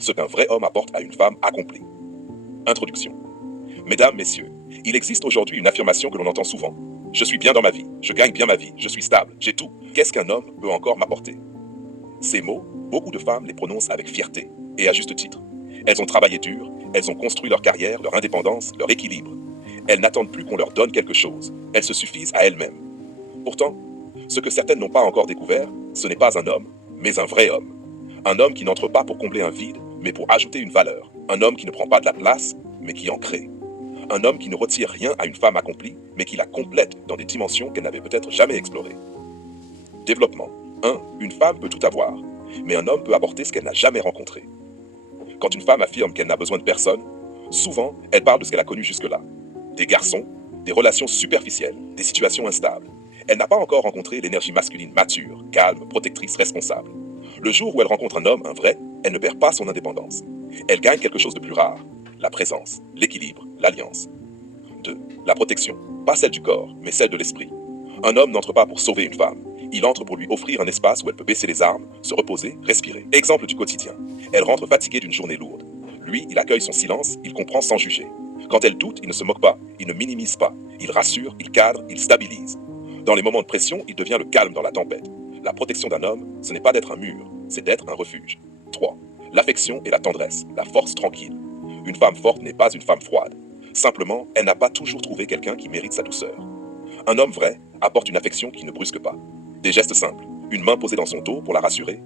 Ce qu'un vrai homme apporte à une femme accomplie. Introduction. Mesdames, messieurs, il existe aujourd'hui une affirmation que l'on entend souvent. Je suis bien dans ma vie, je gagne bien ma vie, je suis stable, j'ai tout. Qu'est-ce qu'un homme peut encore m'apporter? Ces mots, beaucoup de femmes les prononcent avec fierté, et à juste titre. Elles ont travaillé dur, elles ont construit leur carrière, leur indépendance, leur équilibre. Elles n'attendent plus qu'on leur donne quelque chose, elles se suffisent à elles-mêmes. Pourtant, ce que certaines n'ont pas encore découvert, ce n'est pas un homme, mais un vrai homme. Un homme qui n'entre pas pour combler un vide, mais pour ajouter une valeur. Un homme qui ne prend pas de la place, mais qui en crée. Un homme qui ne retire rien à une femme accomplie, mais qui la complète dans des dimensions qu'elle n'avait peut-être jamais explorées. Développement. 1. Une femme peut tout avoir, mais un homme peut apporter ce qu'elle n'a jamais rencontré. Quand une femme affirme qu'elle n'a besoin de personne, souvent, elle parle de ce qu'elle a connu jusque-là. Des garçons, des relations superficielles, des situations instables. Elle n'a pas encore rencontré l'énergie masculine mature, calme, protectrice, responsable. Le jour où elle rencontre un homme, un vrai, elle ne perd pas son indépendance. Elle gagne quelque chose de plus rare, la présence, l'équilibre, l'alliance. 2. La protection, pas celle du corps, mais celle de l'esprit. Un homme n'entre pas pour sauver une femme, il entre pour lui offrir un espace où elle peut baisser les armes, se reposer, respirer. Exemple du quotidien, elle rentre fatiguée d'une journée lourde. Lui, il accueille son silence, il comprend sans juger. Quand elle doute, il ne se moque pas, il ne minimise pas, il rassure, il cadre, il stabilise. Dans les moments de pression, il devient le calme dans la tempête. La protection d'un homme, ce n'est pas d'être un mur, c'est d'être un refuge. 3. L'affection et la tendresse, la force tranquille. Une femme forte n'est pas une femme froide. Simplement, elle n'a pas toujours trouvé quelqu'un qui mérite sa douceur. Un homme vrai apporte une affection qui ne brusque pas. Des gestes simples, une main posée dans son dos pour la rassurer.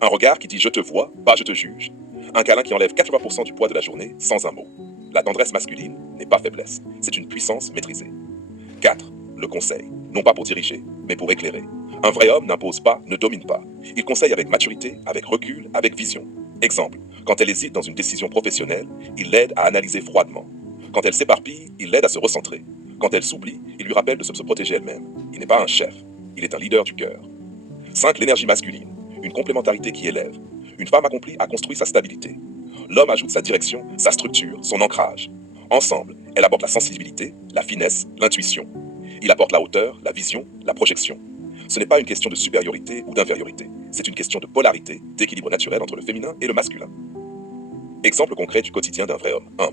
Un regard qui dit je te vois, pas je te juge. Un câlin qui enlève 80% du poids de la journée sans un mot. La tendresse masculine n'est pas faiblesse, c'est une puissance maîtrisée. 4. Le conseil, non pas pour diriger, mais pour éclairer. Un vrai homme n'impose pas, ne domine pas. Il conseille avec maturité, avec recul, avec vision. Exemple, quand elle hésite dans une décision professionnelle, il l'aide à analyser froidement. Quand elle s'éparpille, il l'aide à se recentrer. Quand elle s'oublie, il lui rappelle de se protéger elle-même. Il n'est pas un chef, il est un leader du cœur. 5. L'énergie masculine, une complémentarité qui élève. Une femme accomplie a construit sa stabilité. L'homme ajoute sa direction, sa structure, son ancrage. Ensemble, elle apporte la sensibilité, la finesse, l'intuition. Il apporte la hauteur, la vision, la projection. Ce n'est pas une question de supériorité ou d'infériorité, c'est une question de polarité, d'équilibre naturel entre le féminin et le masculin. Exemple concret du quotidien d'un vrai homme. 1.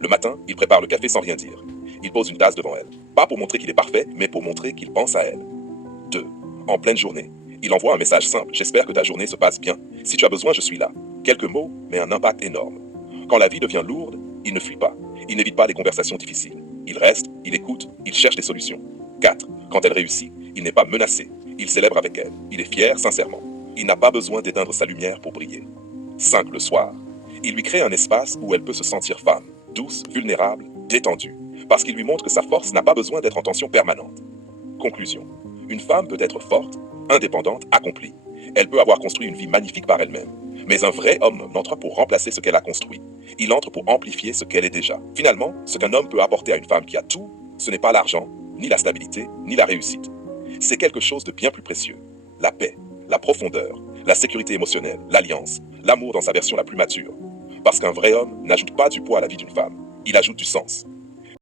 Le matin, il prépare le café sans rien dire. Il pose une tasse devant elle, pas pour montrer qu'il est parfait, mais pour montrer qu'il pense à elle. 2. En pleine journée, il envoie un message simple, j'espère que ta journée se passe bien. Si tu as besoin, je suis là. Quelques mots, mais un impact énorme. Quand la vie devient lourde, il ne fuit pas. Il n'évite pas les conversations difficiles. Il reste, il écoute, il cherche des solutions. 4. Quand elle réussit, il n'est pas menacé. Il célèbre avec elle. Il est fier sincèrement. Il n'a pas besoin d'éteindre sa lumière pour briller. 5. Le soir, il lui crée un espace où elle peut se sentir femme, douce, vulnérable, détendue, parce qu'il lui montre que sa force n'a pas besoin d'être en tension permanente. Conclusion. Une femme peut être forte, indépendante, accomplie. Elle peut avoir construit une vie magnifique par elle-même. Mais un vrai homme n'entre pas pour remplacer ce qu'elle a construit. Il entre pour amplifier ce qu'elle est déjà. Finalement, ce qu'un homme peut apporter à une femme qui a tout, ce n'est pas l'argent, ni la stabilité, ni la réussite. C'est quelque chose de bien plus précieux. La paix, la profondeur, la sécurité émotionnelle, l'alliance, l'amour dans sa version la plus mature. Parce qu'un vrai homme n'ajoute pas du poids à la vie d'une femme, il ajoute du sens.